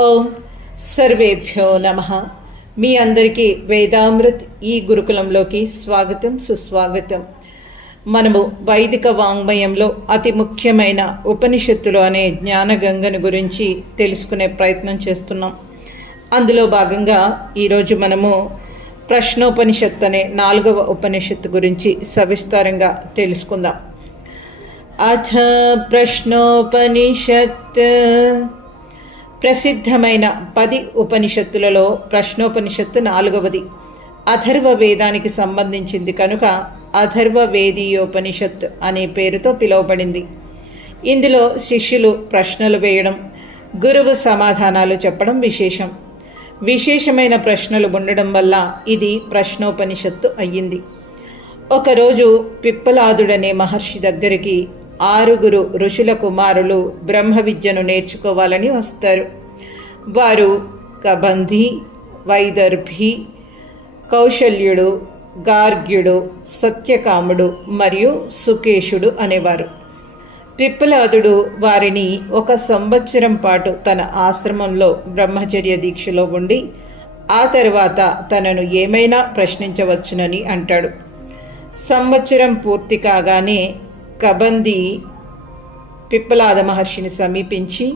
ఓం సర్వేభ్యో నమ. మీ అందరికీ వేదామృత్ ఈ గురుకులంలోకి స్వాగతం సుస్వాగతం. మనము వైదిక వాంగ్మయంలో అతి ముఖ్యమైన ఉపనిషత్తులు అనే జ్ఞానగంగను గురించి తెలుసుకునే ప్రయత్నం చేస్తున్నాం. అందులో భాగంగా ఈరోజు మనము ప్రశ్నోపనిషత్ అనే నాలుగవ ఉపనిషత్తు గురించి సవిస్తారంగా తెలుసుకుందాం. అథ ప్రశ్నోపనిషత్ ప్రసిద్ధమైన పది ఉపనిషత్తులలో ప్రశ్నోపనిషత్తు నాలుగవది. అథర్వ వేదానికి సంబంధించింది కనుక అథర్వ వేదీయోపనిషత్ అనే పేరుతో పిలువబడింది. ఇందులో శిష్యులు ప్రశ్నలు వేయడం గురువు సమాధానాలు చెప్పడం విశేషం. విశేషమైన ప్రశ్నలు ఉండడం వల్ల ఇది ప్రశ్నోపనిషత్తు అయ్యింది. ఒకరోజు పిప్పలాదుడనే మహర్షి దగ్గరికి ఆరుగురు ఋషుల కుమారులు బ్రహ్మ విద్యను నేర్చుకోవాలని వస్తారు. వారు కబంధి వైదర్భి కౌశల్యుడు గార్గ్యుడు సత్యకాముడు మరియు సుకేషుడు అనేవారు. పిప్పలాదుడు వారిని ఒక సంవత్సరం పాటు తన ఆశ్రమంలో బ్రహ్మచర్య దీక్షలో ఉండి ఆ తర్వాత తనను ఏమైనా ప్రశ్నించవచ్చునని అంటాడు. సంవత్సరం పూర్తి కాగానే కబంది పిప్పలాద మహర్షిని సమీపించి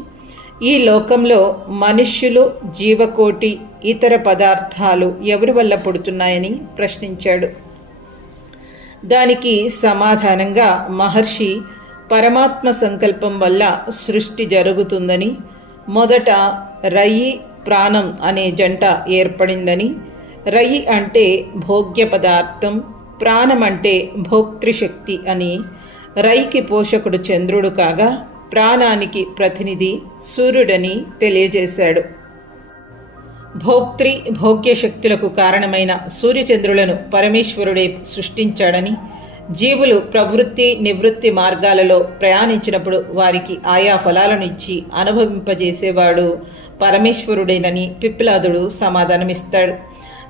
ఈ లోకంలో మనుష్యులు జీవకోటి ఇతర పదార్థాలు ఎవరి వల్ల పుడుతున్నాయని ప్రశ్నించాడు. దానికి సమాధానంగా మహర్షి పరమాత్మ సంకల్పం వల్ల సృష్టి జరుగుతుందని మొదట రయి ప్రాణం అనే జంట ఏర్పడిందని రయి అంటే భోగ్య పదార్థం ప్రాణం అంటే భోక్తృశక్తి అని రైకి పోషకుడు చంద్రుడు కాగా ప్రాణానికి ప్రతినిధి సూర్యుడని తెలియజేశాడు. భోక్త్రి భోగ్య శక్తులకు కారణమైన సూర్యచంద్రులను పరమేశ్వరుడే సృష్టించాడని జీవులు ప్రవృత్తి నివృత్తి మార్గాలలో ప్రయాణించినప్పుడు వారికి ఆయా ఫలాలను ఇచ్చి అనుభవింపజేసేవాడు పరమేశ్వరుడేనని పిప్లాదుడు సమాధానమిస్తాడు.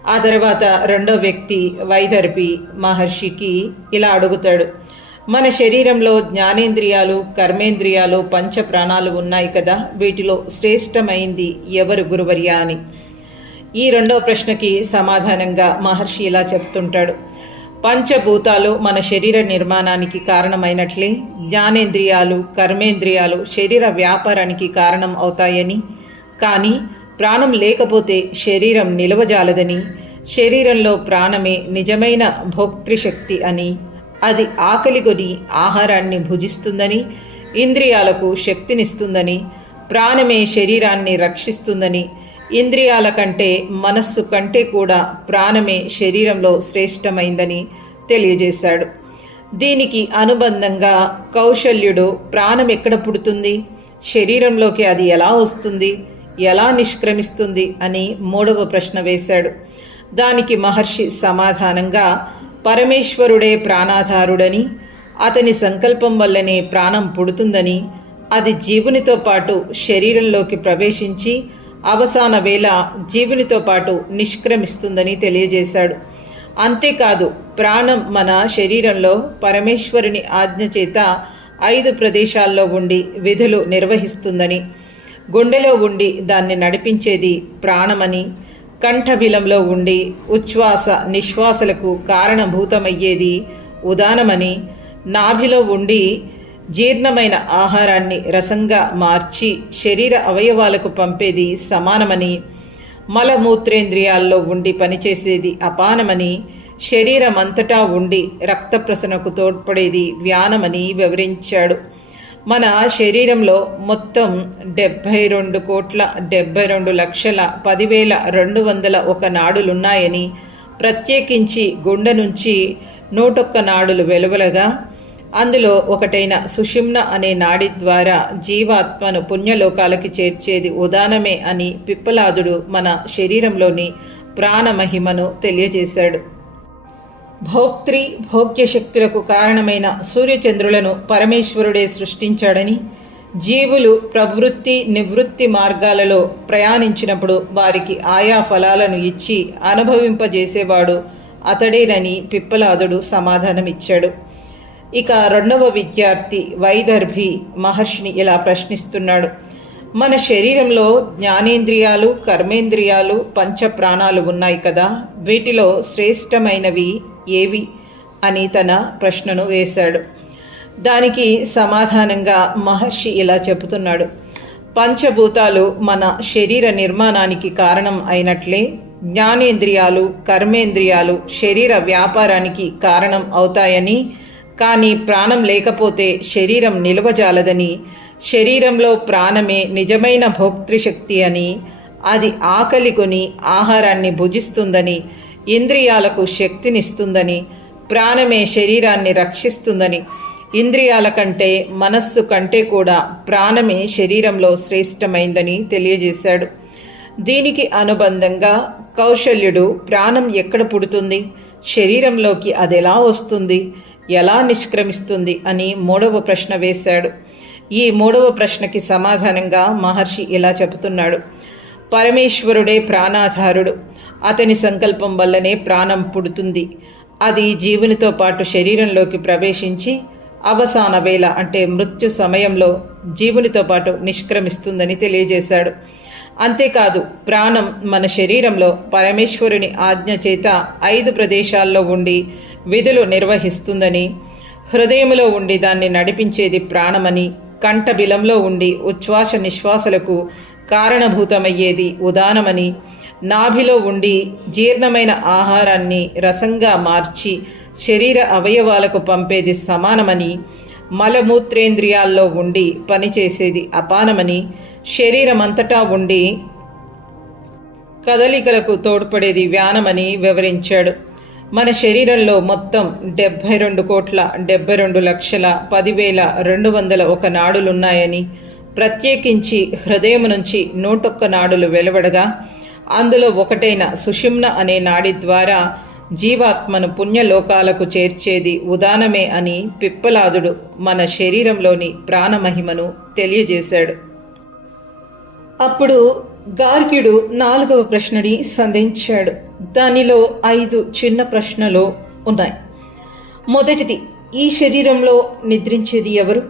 ఆ తర్వాత రెండో వ్యక్తి వైదర్భి మహర్షికి ఇలా అడుగుతాడు. మన శరీరంలో జ్ఞానేంద్రియాలు కర్మేంద్రియాలు పంచ ప్రాణాలు ఉన్నాయి కదా? వీటిలో శ్రేష్టమైంది ఎవరు గురువర్య అని? ఈ రెండవ ప్రశ్నకి సమాధానంగా మహర్షి ఇలా చెప్తుంటాడు. పంచభూతాలు మన శరీర నిర్మాణానికి కారణమైనట్లే జ్ఞానేంద్రియాలు కర్మేంద్రియాలు శరీర వ్యాపారానికి కారణం అవుతాయని. కానీ ప్రాణం లేకపోతే శరీరం నిలవజాలదని శరీరంలో ప్రాణమే నిజమైన భోక్తృశక్తి అని. అది ఆకలిగొని ఆహారాన్ని భుజిస్తుందని ఇంద్రియాలకు శక్తినిస్తుందని ప్రాణమే శరీరాన్ని రక్షిస్తుందని ఇంద్రియాల కంటే మనస్సు కంటే కూడా ప్రాణమే శరీరంలో శ్రేష్టమైందని తెలియజేశాడు. దీనికి అనుబంధంగా కౌశల్యుడు ప్రాణం ఎక్కడ పుడుతుంది? శరీరంలోకి అది ఎలా వస్తుంది? ఎలా నిష్క్రమిస్తుంది? అని మూడవ ప్రశ్న వేశాడు. దానికి మహర్షి సమాధానంగా పరమేశ్వరుడే ప్రాణాధారుడని అతని సంకల్పం వల్లనే ప్రాణం పుడుతుందని అది జీవునితో పాటు శరీరంలోకి ప్రవేశించి అవసాన వేళ జీవునితో పాటు నిష్క్రమిస్తుందని తెలియజేశాడు. అంతేకాదు ప్రాణం మన శరీరంలో పరమేశ్వరుని ఆజ్ఞ చేత ఐదు ప్రదేశాల్లో ఉండి విధులు నిర్వహిస్తుందని గుండెలో ఉండి దాన్ని నడిపించేది ప్రాణమని కంఠబిలంలో ఉండి ఉచ్ఛ్వాస నిశ్వాసలకు కారణభూతమయ్యేది ఉదానమని నాభిలో ఉండి జీర్ణమైన ఆహారాన్ని రసంగా మార్చి శరీర అవయవాలకు పంపేది సమానమని మలమూత్రేంద్రియాల్లో ఉండి పనిచేసేది అపానమని శరీరమంతటా ఉండి రక్త ప్రసరణకు తోడ్పడేది వ్యానమని వివరించాడు. మన శరీరంలో మొత్తం డెబ్భై రెండు కోట్ల డెబ్భై రెండు లక్షల పదివేల రెండు వందల ఒక నాడులున్నాయని ప్రత్యేకించి గుండె నుంచి నూటొక్క నాడులు వెలువలగా అందులో ఒకటైన సుషుమ్న అనే నాడి ద్వారా జీవాత్మను పుణ్యలోకాలకి చేర్చేది ఉదానమే అని పిప్పలాదుడు మన శరీరంలోని ప్రాణమహిమను తెలియజేశాడు. భోక్తృ భోగ్య శక్తులకు కారణమైన సూర్యచంద్రులను పరమేశ్వరుడే సృష్టించాడని జీవులు ప్రవృత్తి నివృత్తి మార్గాలలో ప్రయాణించినప్పుడు వారికి ఆయా ఫలాలను ఇచ్చి అనుభవింపజేసేవాడు అతడేనని పిప్పలాదుడు సమాధానమిచ్చాడు. ఇక రెండవ విద్యార్థి వైదర్భి మహర్షిని ఇలా ప్రశ్నిస్తున్నాడు. మన శరీరంలో జ్ఞానేంద్రియాలు కర్మేంద్రియాలు పంచ ప్రాణాలు ఉన్నాయి కదా? వీటిలో శ్రేష్టమైనవి ఏవి? అని తన ప్రశ్నను వేశాడు. దానికి సమాధానంగా మహర్షి ఇలా చెబుతున్నాడు. పంచభూతాలు మన శరీర నిర్మాణానికి కారణం అయినట్లే జ్ఞానేంద్రియాలు కర్మేంద్రియాలు శరీర వ్యాపారానికి కారణం అవుతాయని కానీ ప్రాణం లేకపోతే శరీరం నిలవజాలదని శరీరంలో ప్రాణమే నిజమైన భోక్తృశక్తి అని అది ఆకలి కొని ఆహారాన్ని భుజిస్తుందని ఇంద్రియాలకు శక్తినిస్తుందని ప్రాణమే శరీరాన్ని రక్షిస్తుందని ఇంద్రియాల కంటే మనస్సు కంటే కూడా ప్రాణమే శరీరంలో శ్రేష్టమైందని తెలియజేశాడు. దీనికి అనుబంధంగా కౌశల్యుడు ప్రాణం ఎక్కడ పుడుతుంది? శరీరంలోకి అదెలా వస్తుంది? ఎలా నిష్క్రమిస్తుంది? అని మూడవ ప్రశ్న వేశాడు. ఈ మూడవ ప్రశ్నకి సమాధానంగా మహర్షి ఇలా చెబుతున్నాడు. పరమేశ్వరుడే ప్రాణాధారుడు. అతని సంకల్పం వల్లనే ప్రాణం పుడుతుంది. అది జీవునితో పాటు శరీరంలోకి ప్రవేశించి అవసాన వేళ అంటే మృత్యు సమయంలో జీవునితో పాటు నిష్క్రమిస్తుందని తెలియజేశాడు. అంతేకాదు ప్రాణం మన శరీరంలో పరమేశ్వరుని ఆజ్ఞ చేత ఐదు ప్రదేశాల్లో ఉండి విధులు నిర్వహిస్తుందని హృదయంలో ఉండి దాన్ని నడిపించేది ప్రాణమని కంఠబిలంలో ఉండి ఉచ్ఛ్వాస నిశ్వాసలకు కారణభూతమయ్యేది ఉదానమని నాభిలో ఉండి జీర్ణమైన ఆహారాన్ని రసంగా మార్చి శరీర అవయవాలకు పంపేది సమానమని మలమూత్రేంద్రియాల్లో ఉండి పనిచేసేది అపానమని శరీరమంతటా ఉండి కదలికలకు తోడ్పడేది వ్యానమని వివరించాడు. మన శరీరంలో మొత్తం డెబ్భై రెండు కోట్ల డెబ్బై రెండు లక్షల పదివేల రెండు వందల ఒక నాడులున్నాయని ప్రత్యేకించి హృదయం నుంచి నూటొక్క నాడులు వెలువడగా అందులో ఒకటైన సుషుమ్న అనే నాడి ద్వారా జీవాత్మను పుణ్యలోకాలకు చేర్చేది ఉదానమే అని పిప్పలాదుడు మన శరీరంలోని ప్రాణమహిమను తెలియజేశాడు. అప్పుడు గార్గ్యుడు నాలుగవ ప్రశ్నని సంధించాడు. దానిలో ఐదు చిన్న ప్రశ్నలు ఉన్నాయి. మొదటిది ఈ శరీరంలో నిద్రించేది ఎవరు?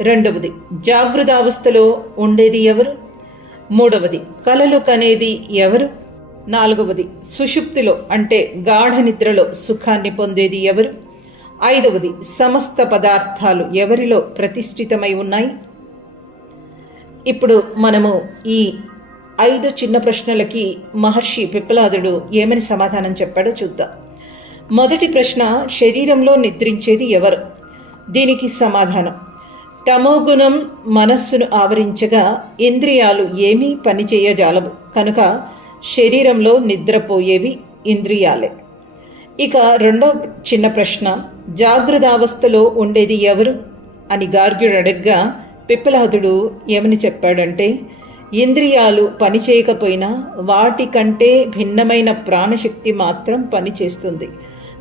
రెండవది జాగృతావస్థలో ఉండేది ఎవరు? మూడవది కలలు కనేది ఎవరు? నాలుగవది సుషుప్తిలో అంటే గాఢ నిద్రలో సుఖాన్ని పొందేది ఎవరు? ఐదవది సమస్త పదార్థాలు ఎవరిలో ప్రతిష్ఠితమై ఉన్నాయి? ఇప్పుడు మనము ఈ ఐదు చిన్న ప్రశ్నలకి మహర్షి పిప్పలాదుడు ఏమని సమాధానం చెప్పాడో చూద్దాం. మొదటి ప్రశ్న శరీరంలో నిద్రించేది ఎవరు? దీనికి సమాధానం. తమోగుణం మనస్సును ఆవరించగా ఇంద్రియాలు ఏమీ పనిచేయజాలవు కనుక శరీరంలో నిద్రపోయేవి ఇంద్రియాలే. ఇక రెండో చిన్న ప్రశ్న జాగృతావస్థలో ఉండేది ఎవరు? అని గార్గ్యుడు అడగ్గా పిప్పలాదుడు ఏమని చెప్పాడంటే ఇంద్రియాలు పనిచేయకపోయినా వాటికంటే భిన్నమైన ప్రాణశక్తి మాత్రం పనిచేస్తుంది.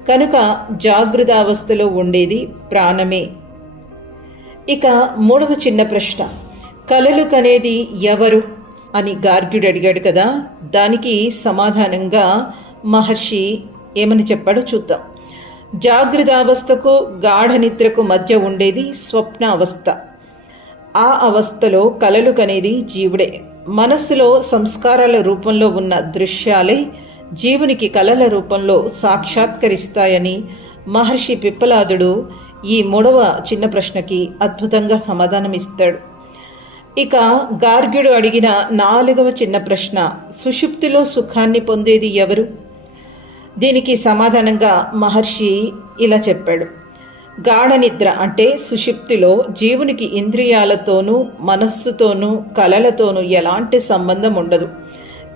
కనుక జాగృతావస్థలో ఉండేది ప్రాణమే. ఇక మూడవ చిన్న ప్రశ్న. కలలు కనేది ఎవరు? అని గార్గ్యుడు అడిగాడు కదా. దానికి సమాధానంగా మహర్షి ఏమని చెప్పాడో చూద్దాం. జాగృతావస్థకు గాఢ నిద్రకు మధ్య ఉండేది స్వప్నావస్థ. ఆ అవస్థలో కలలు కనేది జీవుడే. మనస్సులో సంస్కారాల రూపంలో ఉన్న దృశ్యాలే జీవునికి కలల రూపంలో సాక్షాత్కరిస్తాయని మహర్షి పిప్పలాదుడు ఈ మూడవ చిన్న ప్రశ్నకి అద్భుతంగా సమాధానమిస్తాడు. ఇక గార్గ్యుడు అడిగిన నాలుగవ చిన్న ప్రశ్న సుషుప్తిలో సుఖాన్ని పొందేది ఎవరు? దీనికి సమాధానంగా మహర్షి ఇలా చెప్పాడు. గాఢ నిద్ర అంటే సుషుప్తిలో జీవునికి ఇంద్రియాలతోనూ మనస్సుతోనూ కలలతోనూ ఎలాంటి సంబంధం ఉండదు.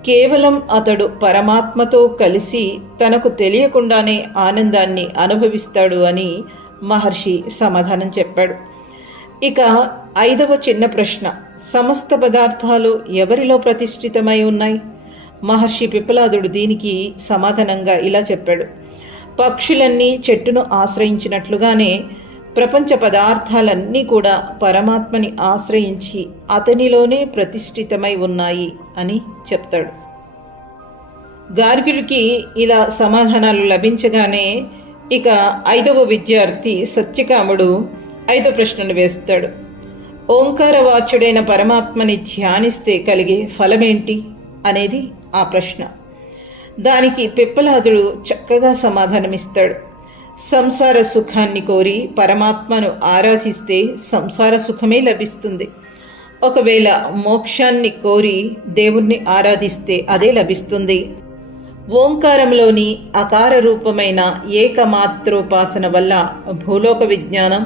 కేవలం అతడు పరమాత్మతో కలిసి తనకు తెలియకుండానే ఆనందాన్ని అనుభవిస్తాడు అని మహర్షి సమాధానం చెప్పాడు. ఇక ఐదవ చిన్న ప్రశ్న సమస్త పదార్థాలు ఎవరిలో ప్రతిష్ఠితమై ఉన్నాయి? మహర్షి పిప్పలాదుడు దీనికి సమాధానంగా ఇలా చెప్పాడు. పక్షులన్నీ చెట్టును ఆశ్రయించినట్లుగానే ప్రపంచ పదార్థాలన్నీ కూడా పరమాత్మని ఆశ్రయించి అతనిలోనే ప్రతిష్ఠితమై ఉన్నాయి అని చెప్తాడు. గార్గ్యుడికి ఇలా సమాధానాలు లభించగానే ఇక ఐదవ విద్యార్థి సత్యకాముడు ఐదో ప్రశ్నను వేస్తాడు. ఓంకారవాచుడైన పరమాత్మని ధ్యానిస్తే కలిగే ఫలమేంటి? అనేది ఆ ప్రశ్న. దానికి పిప్పలాదుడు చక్కగా సమాధానమిస్తాడు. సంసార సుఖాన్ని కోరి పరమాత్మను ఆరాధిస్తే సంసార సుఖమే లభిస్తుంది. ఒకవేళ మోక్షాన్ని కోరి దేవుణ్ణి ఆరాధిస్తే అదే లభిస్తుంది. ఓంకారంలోని అకార రూపమైన ఏకమాత్రోపాసన వల్ల భూలోక విజ్ఞానం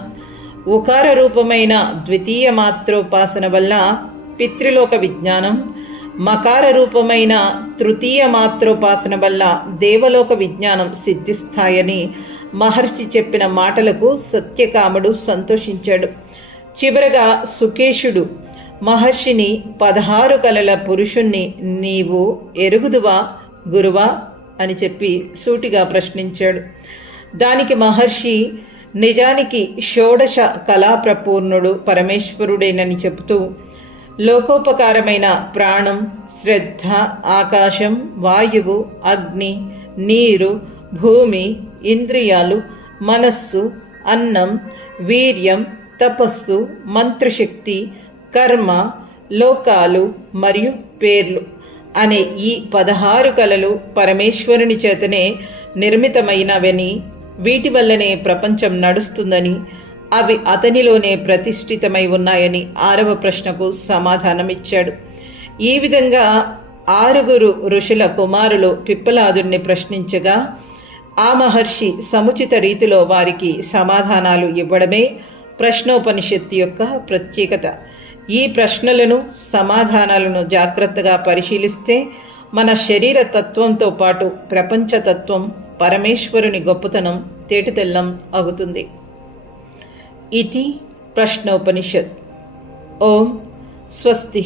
ఉకార రూపమైన ద్వితీయ మాత్రోపాసన వల్ల పితృలోక విజ్ఞానం మకార రూపమైన తృతీయ మాత్రోపాసన వల్ల దేవలోక విజ్ఞానం సిద్ధిస్తాయని మహర్షి చెప్పిన మాటలకు సత్యకాముడు సంతోషించాడు. చివరగా సుకేశుడు మహర్షిని పదహారు కలల పురుషుణ్ణి నీవు ఎరుగుదువా గురువా అని చెప్పి సూటిగా ప్రశ్నించాడు. దానికి మహర్షి నిజానికి షోడశ కళాప్రపూర్ణుడు పరమేశ్వరుడేనని చెబుతూ లోకోపకారమైన ప్రాణం శ్రద్ధ ఆకాశం వాయువు అగ్ని నీరు భూమి ఇంద్రియాలు మనస్సు అన్నం వీర్యం తపస్సు మంత్రశక్తి కర్మ లోకాలు మరియు పేర్లు అనే ఈ పదహారు కళలు పరమేశ్వరుని చేతనే నిర్మితమైనవని వీటి వల్లనే ప్రపంచం నడుస్తుందని అవి అతనిలోనే ప్రతిష్ఠితమై ఉన్నాయని ఆరవ ప్రశ్నకు సమాధానమిచ్చాడు. ఈ విధంగా ఆరుగురు ఋషుల కుమారులు పిప్పలాదుడిని ప్రశ్నించగా ఆ మహర్షి సముచిత రీతిలో వారికి సమాధానాలు ఇవ్వడమే ప్రశ్నోపనిషత్తు యొక్క ప్రత్యేకత. ఈ ప్రశ్నలను సమాధానాలను జాగ్రత్తగా పరిశీలిస్తే మన శరీర తత్వంతో పాటు ప్రపంచతత్వం పరమేశ్వరుని గొప్పతనం తేటతెల్లం అవుతుంది. ఇది ప్రశ్నోపనిషత్ ఓం స్వస్తి